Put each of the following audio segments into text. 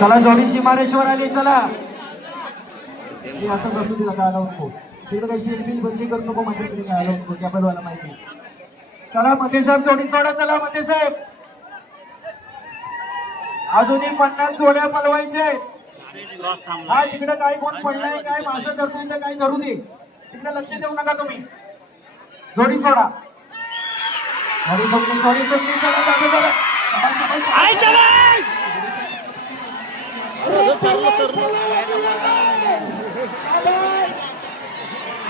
चला जोडी शिमारेश्वर आली चला. असं असंच असू दे आता आला नको तिकडे काही सेल्फी बंदी करू नको म्हणजे तिकडे काय आला नको त्या मला माहिती चला मध्ये साहेब जोडी सोडा चला मध्ये साहेब. अजूनही पन्नास जोड्या पलवायचे हा तिकडे काय कोण पडलाय काय मासं धरतोय तर काय धरू दे. तिकडे लक्ष देऊ नका तुम्ही. जोडी सोडा. जोडी सोडली जोडी सोडली चला चला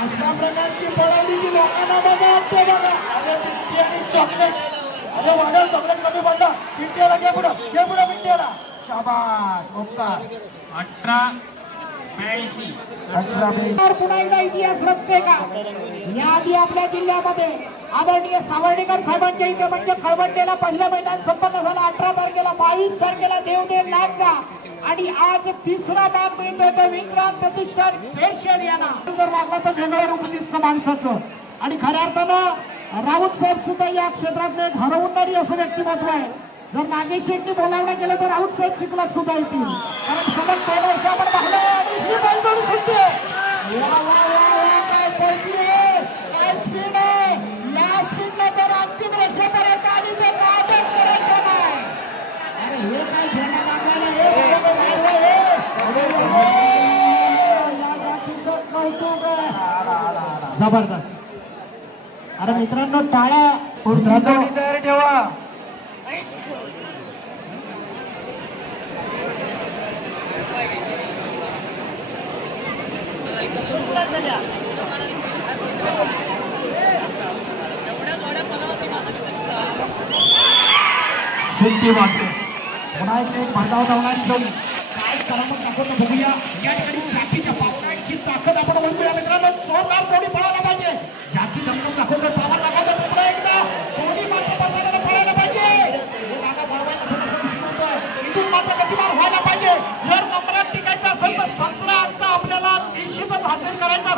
अशा प्रकारची पळवली की लोकांना मजा वाटते बघा अरे पिंटी आणि चॉकलेट अरे वाढव चॉकलेट कमी पडला पिंट्याला घे पुढं घे पुढं पिंट्याला शाबास ओंकार अठरा ब्याऐंशी अठरा पुन्हा एकदा इतिहास रचते का याआधी आपल्या जिल्ह्यामध्ये आदरणीय सावर्डेकर साहेबांच्या इथे म्हणजे खळबंडेला पहिलं मैदान संपन्न झालं. अठरा तारखेला बावीस तारखेला देवदेव नागचा आणि आज तिसरा मान मिळतोय तो विक्रांत प्रतिष्ठान खेळ यांना. जर लागला तर वेगळं रूप दिसतं माणसाचं. आणि खऱ्या अर्थानं राऊत साहेब सुद्धा या क्षेत्रातले एक हरवणारी असं व्यक्तिमत्व आहे. जर नागेश शेट्टी बोलावणं गेलं तर राऊत साहेब चिखलात सुद्धा येतील. कारण सलग दोन वर्ष आपण पाहिलं आणि ही बैलजोडी सुटते जबरदस्त. अरे मित्रांनो टाळ्या ठेवा शुद्धी वाटते पुन्हा एक एक भरधाव धावणारी जोडी. काय करावं दाखवतो बघूया. या ठिकाणी जाकीच्या पावलांची ताकद आपण बघूया मित्रांनो. जोरदार जोडी पळायला पाहिजे जाकी धमकून दाखवतो पावर दाखवतो पुढे एकदा जोडी मात्र पळायला पळायला पाहिजे हे मागं पळवायला थोडंसं उशीर होतोय इथून मात्र गतिमान व्हायला पाहिजे जर नंबरात टिकायचं असेल तर सतरा अंक आपल्याला जाहीर करायचा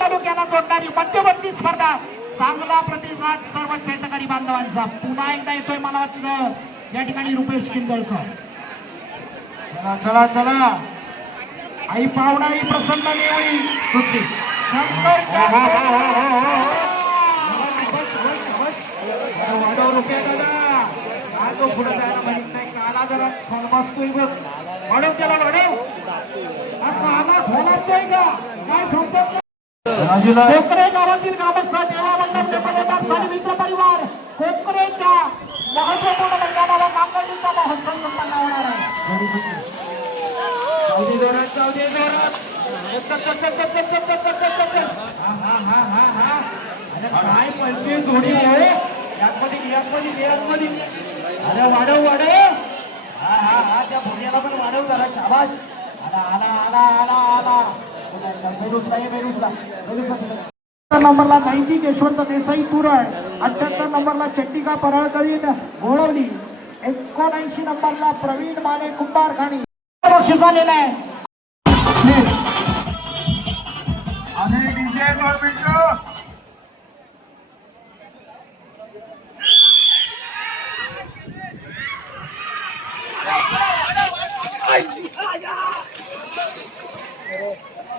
तालुक्याला जोडणारी मध्यवर्ती स्पर्धा चांगला प्रतिसाद सर्व शेतकरी बांधवांचा. पुन्हा एकदा येतोय मला वाटलं या ठिकाणी रुपेश किंदळकर. चला चला चला. आई पाहुणा ही प्रसन्न नेवळी सुट्टी वाढव रुपया दादा. का तो पुढे जायला माहीत नाही. काला जरा बसतोय बघ. वाढव त्याला वाढव. काय सांगतात कोकरे गावातील ग्रामस्थ देवा मंडळ जमलेदार आणि मित्र परिवार कोकरेच्या महत्त्वपूर्ण मैदानाला नांगरणीचा महोत्सव संपन्न होणार आहे. काय म्हणते जोडी हो? यामध्ये यामध्ये यामध्ये अरे वाढव वाढव. हा हा हा त्या पण वाढव जरा शाबाश आला आला आला आला आला. बेरुसला ये बेरुसला नंबरला नैतिक यशवंत देसाई तुरळ अठ्याहत्तर नंबरला चट्टिका परळकरीन घोळवली. एकोणऐंशी नंबरला प्रवीण माने कुंभार खाणी बक्षीस आलेला आहे. अरे विजय गव्हर्नमेंट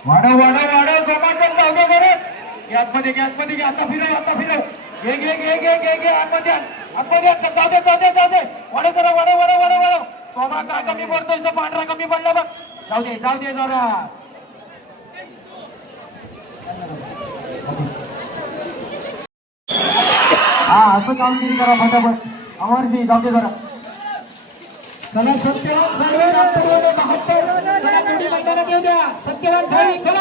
वाढव वाढव वाढव जमाचं जाऊ दे करत आतमध्ये घे आतमध्ये घे आता फिरव आता फिरव. घे घे घे घे घे घे आतमध्ये आतमध्ये आण. जाऊ दे जाऊ दे जाऊ दे वाढव जरा वडे वडे वडे वडे सोमा का कमी पडतोय तो पांढरा कमी पडला बघ. जाऊ दे जाऊ दे जरा. हा असं कामगिरी करा फटाफट. अमरजी जाऊ दे जरा. चला सत्यवान साळवे रामपूरवाले बहात्तर. चला जोडी मैदानात येऊ द्या. सत्यवान साळवी चला.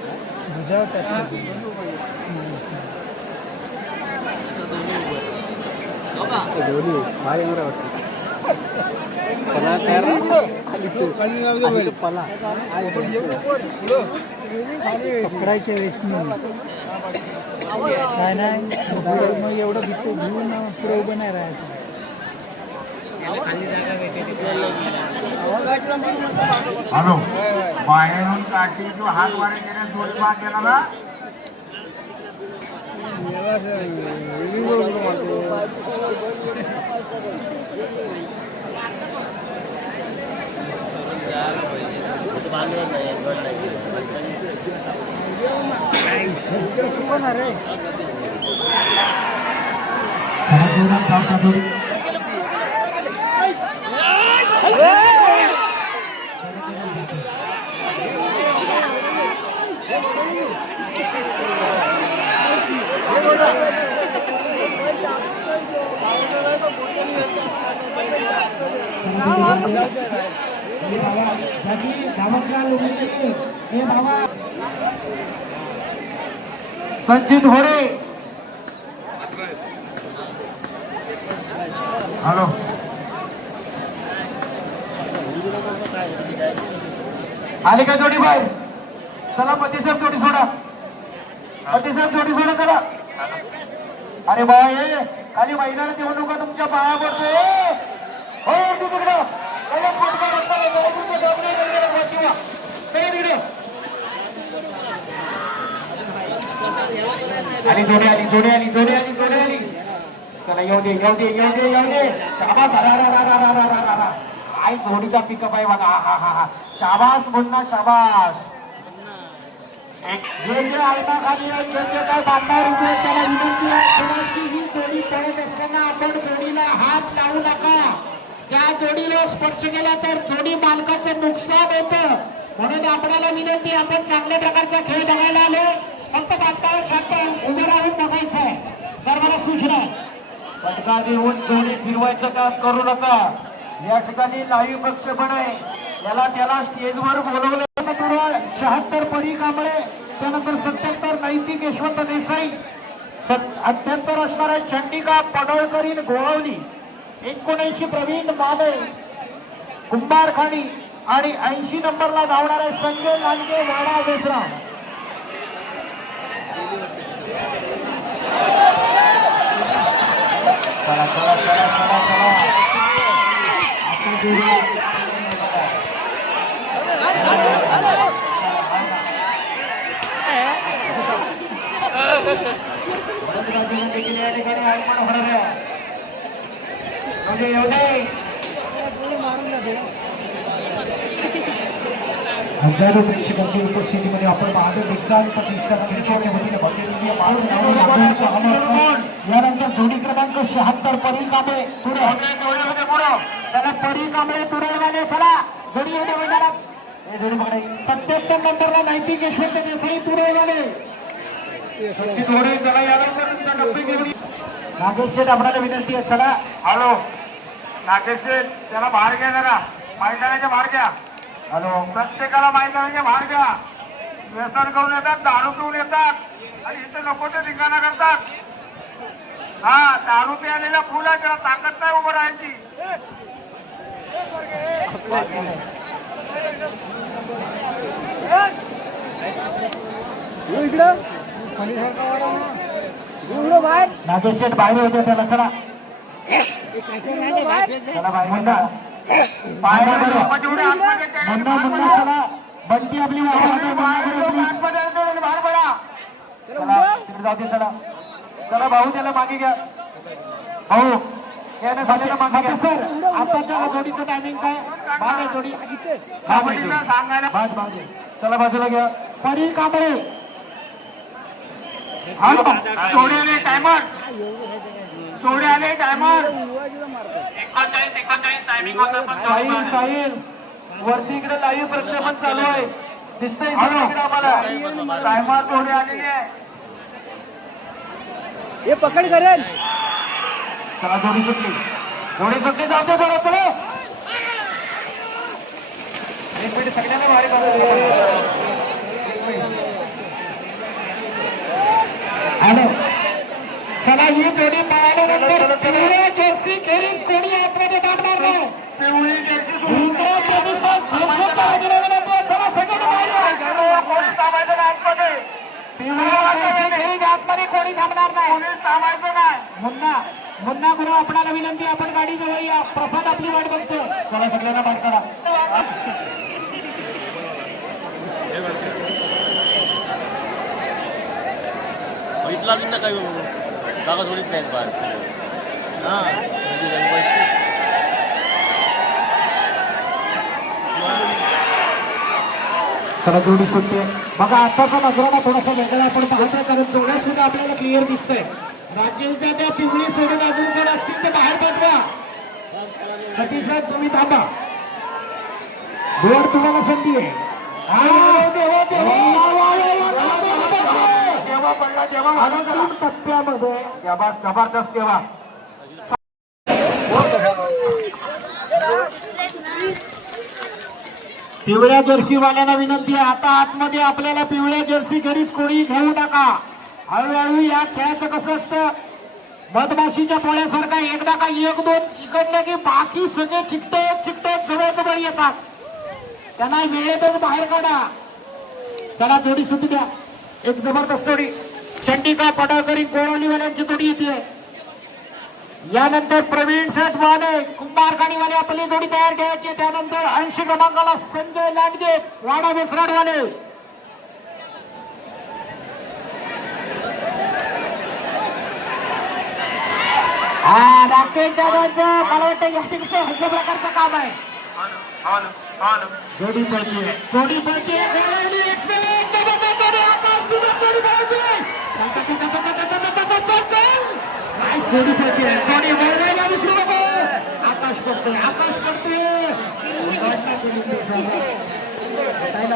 డౌట్ అక్కడైతే వేసినాయి ఆయన ఎవడో బిత్తు భూమి ఇప్పుడు ఇవ్వనే రాయచ్చు हॅलो. बाहेरून काठी जो हात वारे केले दोन पाच केला ना सहा जोरात धावता संचित होडे हॅलो. आले का जोडी बाहेर चला पतीसाहेब जोडी सोडा. पतीसाहेब जोडी सोडा चला. अरे बाय खाली मैदानात येऊ नका तुमच्या पाया पडतो हो तू आणि जोडे आली जोडे आली जोडे आली जोडे आली चला येऊ दे येऊ दे येऊ दे येऊ दे. शाबास आई जोडीचा पिकअप आहे बघा. हा हा हा शाबास म्हणणार शाबास. जे जे आलमा खाली आहे जे जे काय बांधणार उभे आहेत, त्याला विनंती आहे कोणाची ही जोडी पडत असताना आपण जोडीला हात लावू नका त्या जोडीला स्पर्श केला तर जोडी मालकाचं नुकसान होतं म्हणून आपल्याला विनंती आपण चांगल्या प्रकारचा खेळ बघायला आलो फक्त बांधावर शांत उभं राहून बघायचं आहे सर्वांना सूचना आहे. पटका देऊन जोडी फिरवायचं काम करू नका. या ठिकाणी लाईव्ह प्रक्षेपण आहे. याला त्याला स्टेजवर बोलवलं शहात्तर परी कांबळे. त्यानंतर सत्याहत्तर नैतिक यशवंत देसाई अठ्याहत्तर असणाऱ्या चंडिका पडळकरीन गोळवली एकोणऐंशी प्रवीण माने कुंभारखाणी आणि ऐंशी नंबरला धावणारे संजय लांडगे वाडा बेसरा चला चला चला चला चला. आगमन होणार म्हणजे हजारो प्रेक्षकांची उपस्थितीमध्ये आपण पाहतो विज्ञान प्रतिष्ठानच्या वतीने यानंतर जोडी क्रमांक शहात्तर परी कांबळे पुढे. त्याला परी कांबळे तुरळवाले चला. जोडी एवढे मैदानात. सत्याहत्तर नंबरला नैतिक यशवंत देसाई तुरळवाले चला यानंतर नागेश शेठ आपल्याला विनंती आहे चला. हॅलो. नागेश शेठ, त्याला बाहेर घ्या जरा. मैदानाच्या बाहेर घ्या. हॅलो. प्रत्येकाला मैदानाच्या बाहेर घ्या. व्यसन करून येतात दारू पिऊन येतात. आणि इथे नको ते धिंगाणा करतात. हा दारू प्यायलेला फुल आहे त्याला ताकद नाही उभं राहायची. नागेश शेठ बाहेर होते त्याला चला. मुन्ना पायऱ्या बरोबर मुन्ना मुन्ना चला. बंटी आपली जाऊ दे चला चला. भाऊ त्याला मागे घ्या. भाऊ सर. आता जोडीचं टायमिंग काय? बाग जोडी. सांगायला चला बाजूला घ्या. परी कांबळे. हॅलो थोडे आले टायमर थोडे आले टायमर एकोणचाळीस एकोणचाळीस टायमिंग होता पण साहिल साहिल. वरती इकडे लाईव्ह प्रक्षेपण चालू आहे. दिसतंय इकडे आम्हाला. टायमर थोडे आलेले आहे. हे पकड करेल. चला जोडी सुटली. जोडी सुटली जातो जरा चला. एक मिनिट सगळ्यांना भारी हॅलो. चला ही जोडी पळाल्यानंतर पिवळ्या जर्सी खेरीज कोणी आतमध्ये दाब कोणी थांबणार नाही. मुन्ना मुन्ना गुरु आपणाला विनंती आपण गाडी जवळ या. प्रसाद आपली वाट बघतो चला सगळ्यांना जागा थोडीच बाहेर. हां म्हणजे. चला जोडी सुटते. बघा आताचा नजराला थोडासा वेगळा आपण पाहतोय कारण जोड्या सुद्धा आपल्याला क्लिअर दिसतंय. राजेशच्या त्या पिवळी सोडून अजून कोण असतील तर बाहेर पाठवा सतीश साहेब तुम्ही थांबा. गोड तुम्हाला संधी आहे आ, देवा, देवा, वा, वा, वा, वा, वा, वा, वा. तेव्हा पडला तेव्हा. अंतिम टप्प्यामध्ये जबरदस्त तेव्हा पिवळ्या जर्सी वाल्यांना विनंती आहे. आता आतमध्ये आपल्याला पिवळ्या जर्सी घरीच कोणी घेऊ नका. हळूहळू या खेळाचं कसं असतं? मधमाशीच्या पोळ्यासारखा एकदा का एक दोन चिकटले की बाकी सगळे चिकटे चिकटे जवळ जवळ येतात. त्यांना वेळेतच बाहेर काढा. चला जोडी सुटू द्या. एक जबरदस्त जोडी. चंडिका पडाळकरी कोळवलीवाल्यांची जोडी येते यानंतर प्रवीण शेठ वाणे कुंभारखाणीवाले आपली जोडी तयार करायची त्यानंतर ऐंशी क्रमांकाला संजय लांडगे वाडा वेसराडवाले हा राकेश दादाचं मला वाटतं या ठिकाणी अशा प्रकारचं काम आहे. जोडी पडते जोडी पडते जोडी पडते जोडी वळवायला विसरू नको. आकाश पडते आकाश पडते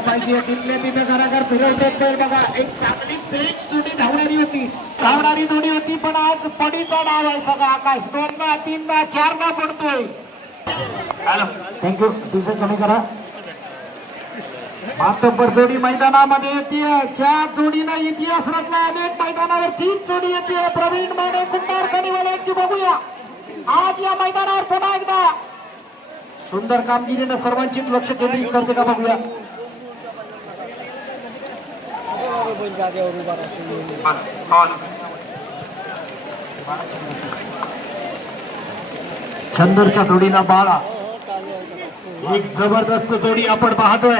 पाहिजे तिथले तिथे घराघर फिरवते. बघा एक चांगली पेच जोडी धावणारी होती. धावणारी जोडी होती पण आज पडीचा डाव आहे सगळा आकाश. दोनदा तीनदा चारदा पडतोय. हॅलो थँक्यू डिझेल कमी करा. मातब्बर जोडी मैदानामध्ये येते. ज्या जोडीनं इतिहास रचला. अनेक मैदानावर तीच जोडी येते. प्रवीण माने कुंभार खणीवाल्यांची बघूया. आज या मैदानावर पुन्हा एकदा सुंदर कामगिरीनं सर्वांची लक्ष केंद्रित करते का बघूया. चंदरच्या जोडीला बाळा. एक जबरदस्त जोडी आपण पाहतोय.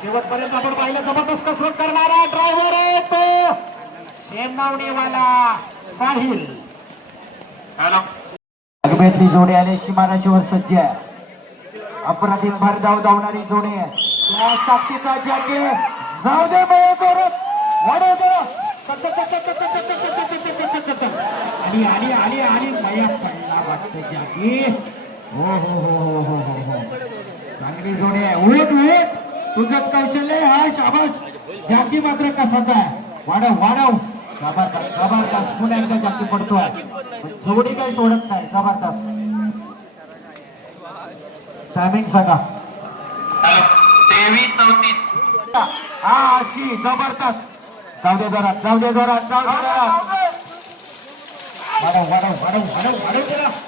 शेवटपर्यंत आपण पाहिलं जबरदस्त कसरत करणारा ड्रायव्हर आहे तो शेमावणीवाला साहिल हॅलो अगमेतली जोडी आले सीमाराशीवर सज्ज आहे भर धाव धावणारी जोडी आहे त्या ताकदीचा जॅके जाऊ दे आणि जोरात. आणि दे. आली आली आली मया पडला वाटतं जागी हो हो हो हो हो हो हो चांगली जोडी आहे उलट उलट तुझंच कौशल्य हा शाबाश जाकी मात्र कसाचा आहे. वाढव वाढव. जबरदस्त जबरदस्त. पुन्हा एकदा जाकी पडतोय. जोडी काही सोडत नाही जबरदस्त. टायमिंग सांगा. तेवीस चौतीस. हा अशी जबरदस्त. जाऊ दे जोरात जाऊ दे जोरात जाऊ दे जोरात वाढव वाढव वाढव वाढव वाढव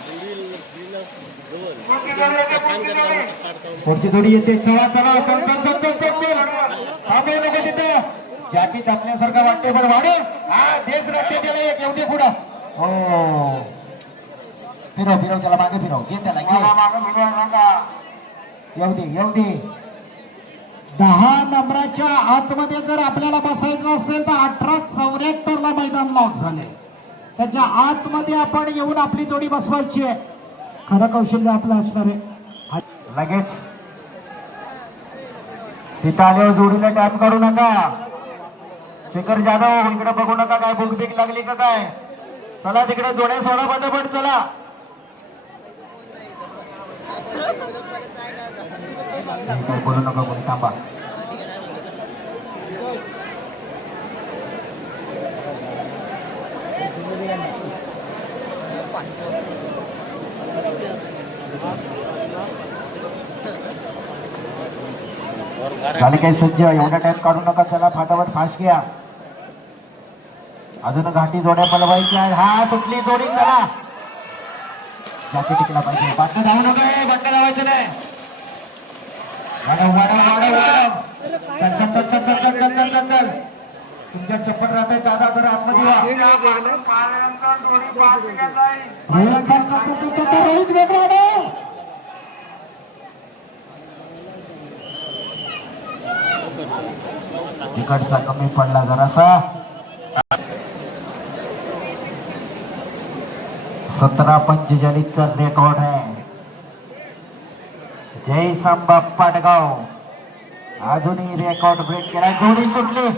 पुढची जोडी येते. चला चला चल चल चल चल चल चल. थांबे नको तिथे. जॅकी टाकण्यासारखं वाटते पण वाढे. हा देश राखते त्याला एक येऊ दे पुढं. हो. फिरव फिरव त्याला मागे फिरव. घे त्याला घे. येऊ दे येऊ दे. दहा नंबराच्या आतमध्ये जर आपल्याला बसायचं असेल तर अठरा चौऱ्याहत्तर ला मैदान लॉक झाले. त्याच्या आतमध्ये आपण येऊन आपली जोडी बसवायची आहे. खरं कौशल्य आपलं असणार आहे. लगेच तिथं आल्यावर जोडीला टाइम काढू नका. शेखर जाधव इकडे बघू नका काय भूकभीक लागली का काय. चला तिकडे जोड्या सोडा पटापट चला. बोलू नका कोणी थांबा. झाले काही सज्ज एवढा टाइम काढू नका चला फाटाफट फास्ट घ्या अजून घाटी जोड्या पलवायची आहे हा सुटली जोडी चला जाती टिकला पाहिजे बाटलं धावू नका हे, बाटलं धावायचं नाही वाढव वाढव वाढव वाढव चल चल चल चल चल चल चल चल चल तुमच्या चप्पल राहत दादा जरा आतमध्ये रोहित चल चल चल चल चल चल रोहित वेगळा इकडचा तिकडचा कमी पडला जरासा. सतरा पंचेचाळीसचा रेकॉर्ड आहे. जय सांबा पाटगाव. अजूनही रेकॉर्ड ब्रेक केला. जोडी सुटली.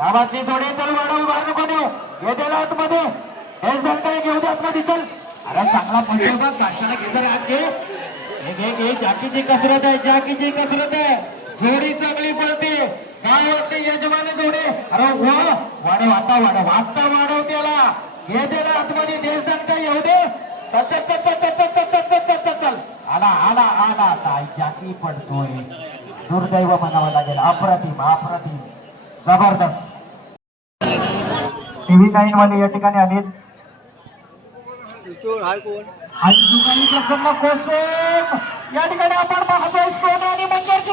गावातली जोडी चल वाढव बाहेर नको देऊ. हे त्याला आतमध्ये हेच दंड घेऊ दे आतमध्ये चल. अरे चांगला पंच काचाला घेतला आत घे. घे जाकीची कसरत आहे जाकीची कसरत आहे. जोडी चांगली पडते काय वाटते यजमान जोडी अरे वाढव आता वाढव आता वाढव त्याला हे त्याला आतमध्ये देश दंड येऊ दे चल चल चल चल चल चल चल चल चल चल चल आला आला आला आता जाती पडतोय दुर्दैव म्हणावं लागेल अप्रतिम अप्रतिम जबरदस्त टीव्ही नाईन वाले या ठिकाणी आले अंजुकानी प्रसन्न कोसम या ठिकाणी आपण पाहतोय सोनं आणि मंगळची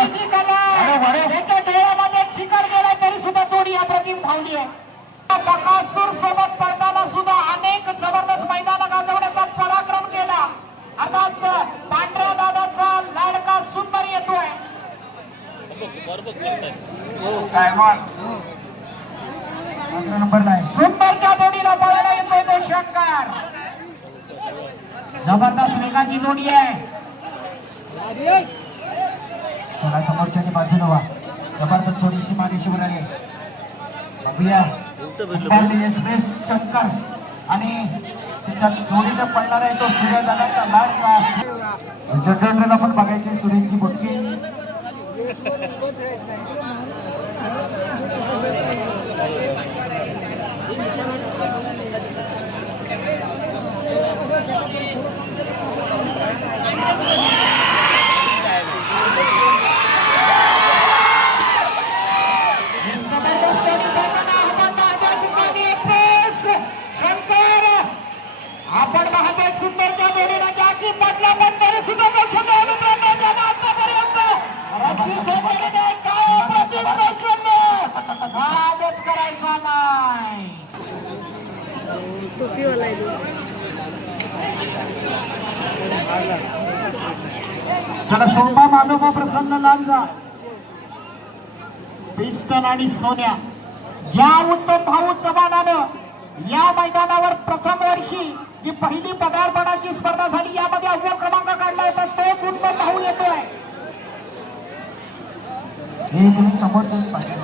काय मग नंबर नाही. सुंदरच्या जोडीला पळायला येतोय तो शंकर. जबरदस्त वेगाची जोडी आहे. समोरच्या बाजूला व्हा जबरदस्त थोडीशी मानेशी बघूया. मुंबई एक्सप्रेस शंकर आणि त्याच्या जोडीचा पडणार आहे तो सूर्यदादाचा लाडका जनरेटरला पण बघायचे सूर्याची बुटकी. Thank you. पिस्टन आणि सोन्या ज्या उत्तम भाऊ चव्हाणानं या मैदानावर प्रथम वर्षी जी पहिली पदार्पणाची स्पर्धा झाली यामध्ये अव्वल क्रमांक काढलाय तर तोच उत्तम भाऊ येतोय. हे तुम्ही समोर जाऊन पाहिजे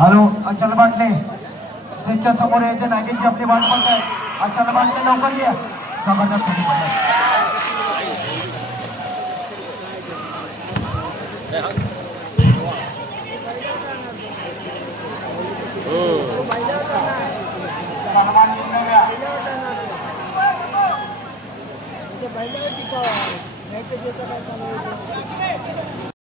हेलो अचल बाटले. स्टेजच्या समोर यायचे नागेशजी आपली वाट अचल बाटले लवकर या.